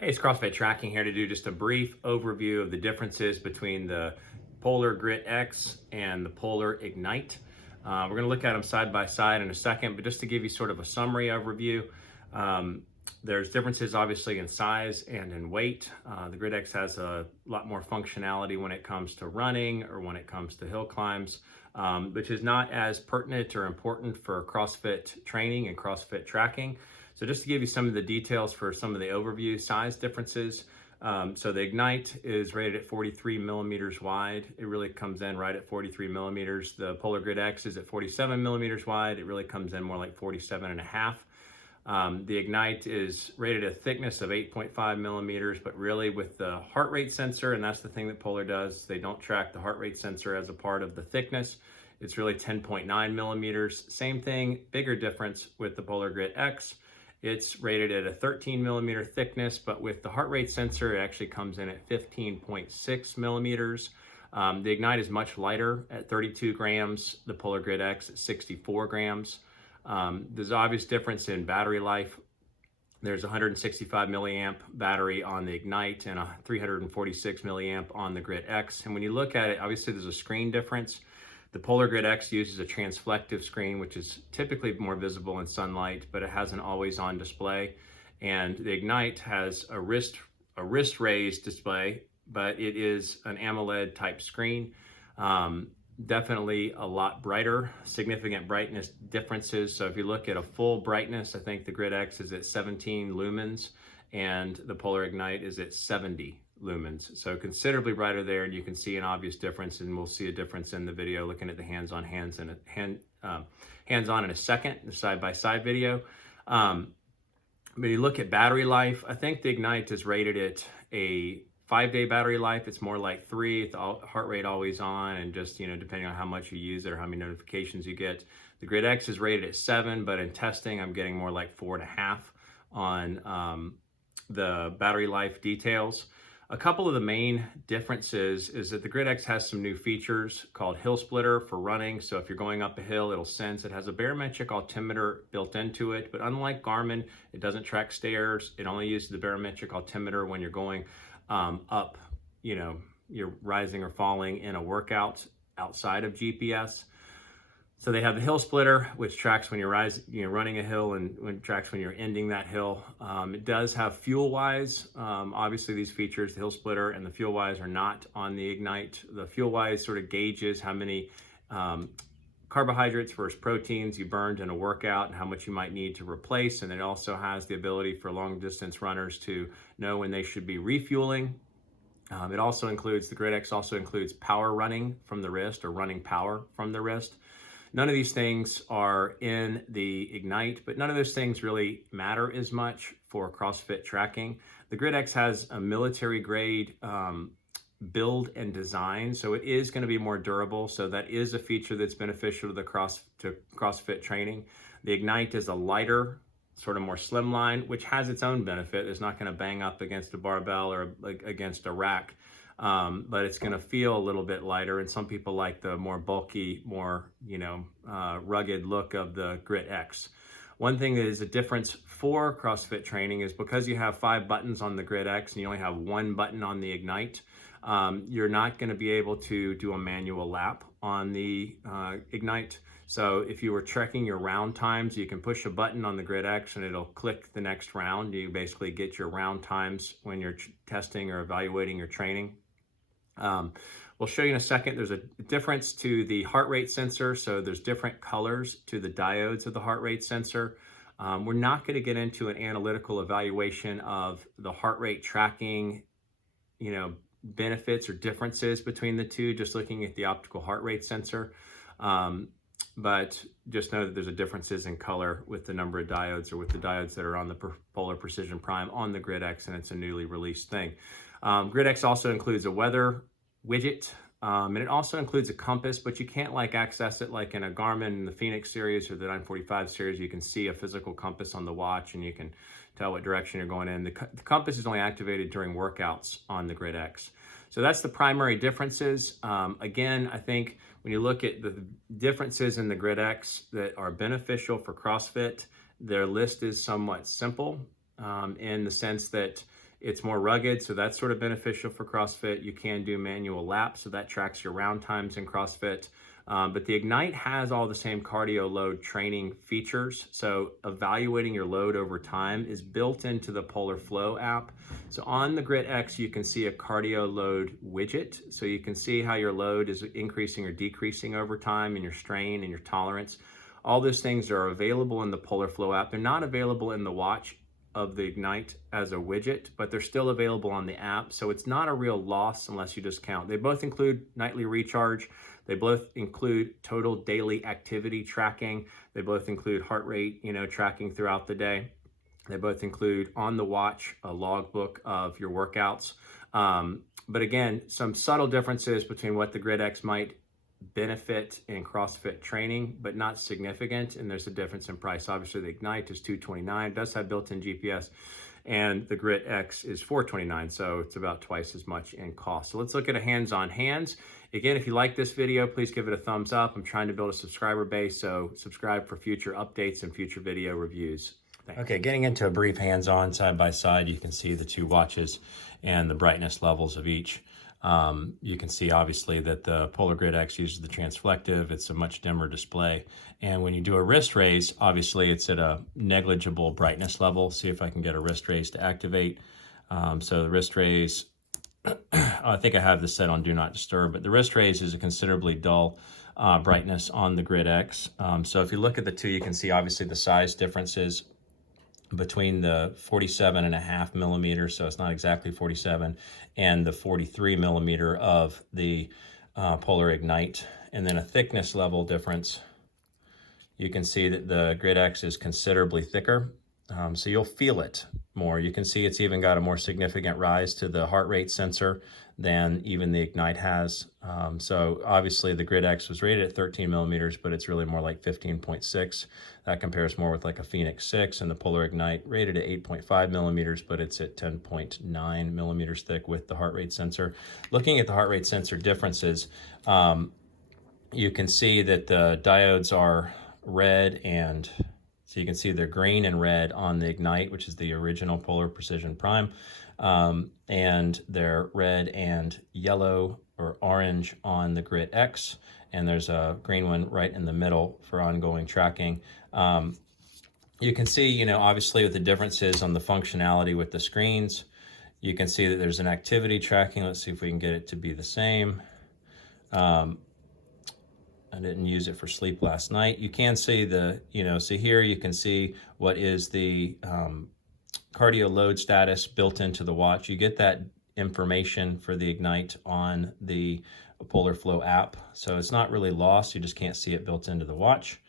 Hey, it's CrossFit Tracking here to do just a brief overview of the differences between the Polar Grit X and the Polar Ignite. We're going to look at them side by side in a second, but just to give you sort of a summary overview, there's differences obviously in size and in weight. The Grit X has a lot more functionality when it comes to running or when it comes to hill climbs, which is not as pertinent or important for CrossFit training and CrossFit tracking. So just to give you some of the details for some of the overview size differences. So the Ignite is rated at 43 millimeters wide. It really comes in right at 43 millimeters. The Polar Grit X is at 47 millimeters wide. It really comes in more like 47 and a half. The Ignite is rated a thickness of 8.5 millimeters, but really with the heart rate sensor, and that's the thing that Polar does, they don't track the heart rate sensor as a part of the thickness. It's really 10.9 millimeters. Same thing, bigger difference with the Polar Grit X. It's rated at a 13 millimeter thickness, but with the heart rate sensor, it actually comes in at 15.6 millimeters. The Ignite is much lighter at 32 grams, the Polar Grit X at 64 grams. There's obvious difference in battery life. There's a 165 milliamp battery on the Ignite and a 346 milliamp on the Grit X. And when you look at it, obviously there's a screen difference. The Polar Grit X uses a transflective screen, which is typically more visible in sunlight, but it has an always-on display. And the Ignite has a wrist raised display, but it is an AMOLED type screen. Definitely a lot brighter, significant brightness differences. So if you look at a full brightness, I think the Grit X is at 17 lumens and the Polar Ignite is at 70 lumens. So considerably brighter there, and you can see an obvious difference, and we'll see a difference in the video looking at the hands-on in a second, the side-by-side video. But you look at battery life, I think the Ignite is rated at a 5-day battery life. It's more like 3, it's heart rate always on, and just, depending on how much you use it or how many notifications you get. The Grit X is rated at 7, but in testing, I'm getting more like 4.5 on the battery life details. A couple of the main differences is that the Grit X has some new features called Hill Splitter for running. So if you're going up a hill, it'll sense. It has a barometric altimeter built into it, but unlike Garmin, it doesn't track stairs. It only uses the barometric altimeter when you're going up, you're rising or falling in a workout outside of GPS. So they have the Hill Splitter, which tracks when you're running a hill, and when tracks when you're ending that hill. It does have FuelWise. Obviously, these features, the Hill Splitter and the FuelWise, are not on the Ignite. The FuelWise sort of gauges how many carbohydrates versus proteins you burned in a workout and how much you might need to replace. And it also has the ability for long distance runners to know when they should be refueling. It also includes, the Grit X also includes power running from the wrist, or running power from the wrist. None of these things are in the Ignite, but none of those things really matter as much for CrossFit tracking. The Grit X has a military grade build and design, so it is going to be more durable. So that is a feature that's beneficial to the CrossFit training. The Ignite is a lighter, sort of more slimline, which has its own benefit. It's not going to bang up against a barbell or against a rack. But it's going to feel a little bit lighter, and some people like the more bulky, more rugged look of the Grit X. One thing that is a difference for CrossFit training is because you have 5 buttons on the Grit X and you only have 1 button on the Ignite, you're not going to be able to do a manual lap on the Ignite. So if you were checking your round times, you can push a button on the Grit X and it'll click the next round. You basically get your round times when you're testing or evaluating your training. We'll show you in a second. There's a difference to the heart rate sensor. So there's different colors to the diodes of the heart rate sensor. We're not going to get into an analytical evaluation of the heart rate tracking, benefits or differences between the two, just looking at the optical heart rate sensor. But just know that there's a differences in color with the number of diodes, or with the diodes that are on the Polar Precision Prime on the Grit X, and it's a newly released thing. Grit X also includes a weather widget, and it also includes a compass, but you can't access it like in a Garmin in the Phoenix series or the 945 series. You can see a physical compass on the watch and you can tell what direction you're going in. The compass is only activated during workouts on the Grit X. So that's the primary differences. Again, I think when you look at the differences in the Grit X that are beneficial for CrossFit, their list is somewhat simple in the sense that It's more rugged, so that's sort of beneficial for CrossFit. You can do manual laps, so that tracks your round times in CrossFit. But the Ignite has all the same cardio load training features. So evaluating your load over time is built into the Polar Flow app. So on the Grit X, you can see a cardio load widget. So you can see how your load is increasing or decreasing over time, and your strain and your tolerance. All those things are available in the Polar Flow app. They're not available in the watch of the Ignite as a widget, but they're still available on the app. So it's not a real loss unless you just count. They both include nightly recharge. They both include total daily activity tracking. They both include heart rate, tracking throughout the day. They both include on the watch a logbook of your workouts. But again, some subtle differences between what the Grit X might benefit in CrossFit training, but not significant. And there's a difference in price. Obviously, the Ignite is $229. It does have built-in GPS, and the Grit X is $429. So it's about twice as much in cost. So let's look at a hands-on hands. Again, if you like this video, please give it a thumbs up. I'm trying to build a subscriber base, so subscribe for future updates and future video reviews. Thanks. Okay, getting into a brief hands-on side by side, you can see the two watches and the brightness levels of each. You can see obviously that the Polar Grit X uses the transflective. It's a much dimmer display. And when you do a wrist raise, obviously it's at a negligible brightness level. See if I can get a wrist raise to activate. So the wrist raise, I think I have this set on Do Not Disturb, but the wrist raise is a considerably dull brightness on the Grit X. So if you look at the two, you can see obviously the size differences between the 47.5 millimeters, so it's not exactly 47, and the 43 millimeter of the Polar Ignite. And then a thickness level difference. You can see that the Grit X is considerably thicker, so you'll feel it more. You can see it's even got a more significant rise to the heart rate sensor than even the Ignite has. So obviously the Grit X was rated at 13 millimeters, but it's really more like 15.6. That compares more with like a Phoenix 6, and the Polar Ignite rated at 8.5 millimeters, but it's at 10.9 millimeters thick with the heart rate sensor. Looking at the heart rate sensor differences, you can see that the diodes are red, and so you can see they're green and red on the Ignite, which is the original Polar Precision Prime, and they're red and yellow or orange on the Grit X, and there's a green one right in the middle for ongoing tracking. You can see, obviously with the differences on the functionality with the screens, you can see that there's an activity tracking. Let's see if we can get it to be the same. I didn't use it for sleep last night. You can see so here you can see what is the cardio load status built into the watch. You get that information for the Ignite on the Polar Flow app. So it's not really lost. You just can't see it built into the watch.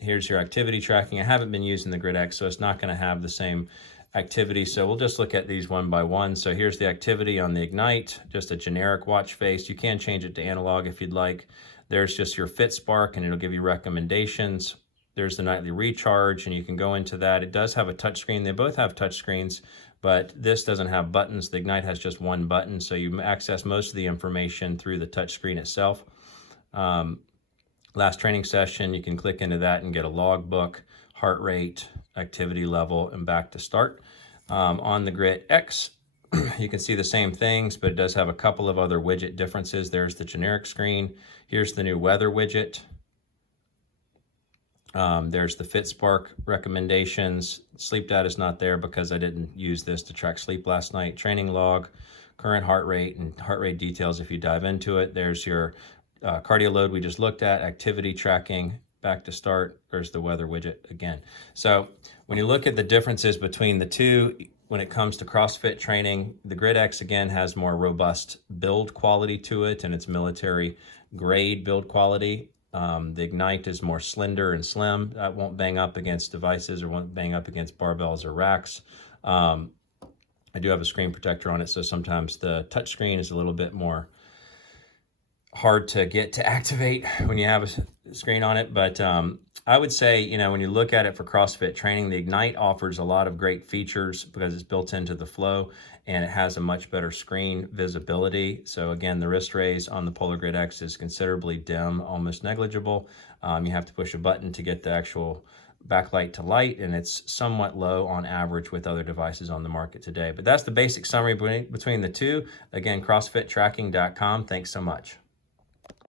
Here's your activity tracking. I haven't been using the Grit X, so it's not going to have the same activity. So we'll just look at these one by one. So here's the activity on the Ignite, just a generic watch face. You can change it to analog if you'd like. There's just your Fit Spark, and it'll give you recommendations. There's the nightly recharge, and you can go into that. It does have a touch screen. They both have touch screens, but this doesn't have buttons. The Ignite has just one button, so you access most of the information through the touch screen itself. Last training session, you can click into that and get a logbook, heart rate, activity level, and back to start. On the Grit X, you can see the same things, but it does have a couple of other widget differences. There's the generic screen. Here's the new weather widget. There's the Fit Spark recommendations. Sleep data is not there because I didn't use this to track sleep last night. Training log, current heart rate, and heart rate details if you dive into it. There's your cardio load we just looked at, activity tracking, back to start. There's the weather widget again. So when you look at the differences between the two, when it comes to CrossFit training, the Grit X again has more robust build quality to it, and it's military grade build quality. The Ignite is more slender and slim. That won't bang up against devices or won't bang up against barbells or racks. I do have a screen protector on it, so sometimes the touch screen is a little bit more hard to get to activate when you have a screen on it. But I would say, when you look at it for CrossFit training, the Ignite offers a lot of great features because it's built into the Flow, and it has a much better screen visibility. So again, the wrist raise on the Polar Grit X is considerably dim, almost negligible. You have to push a button to get the actual backlight to light, and it's somewhat low on average with other devices on the market today. But that's the basic summary between the two. Again, CrossFitTracking.com. Thanks so much.